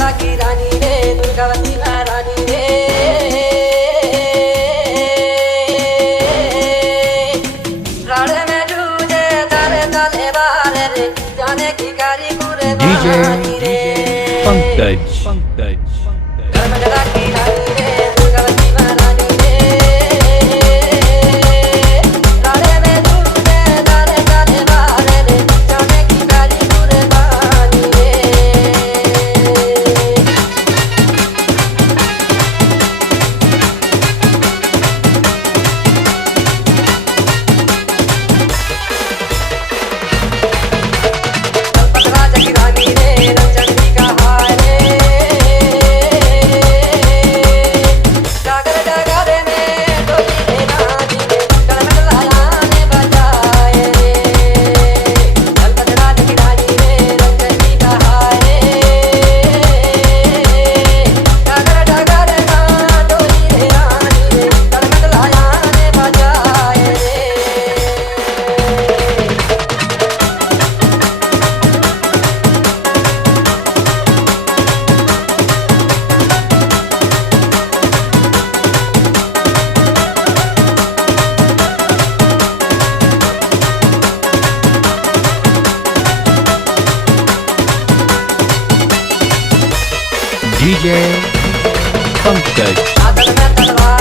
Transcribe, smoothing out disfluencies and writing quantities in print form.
मंडला की रानी रे दुर्गावती महारानी रे राड़े में जूझे तारे ताले बारे रे जाने की कारी पूरे बानी रे पंकज मंडला की रानी रे दुर्गावती महारानी रे राड़े में जूझे तारे ताले बारे रे जाने की कारी पूरे बानी रे डीजे पंकज आदल में तलवार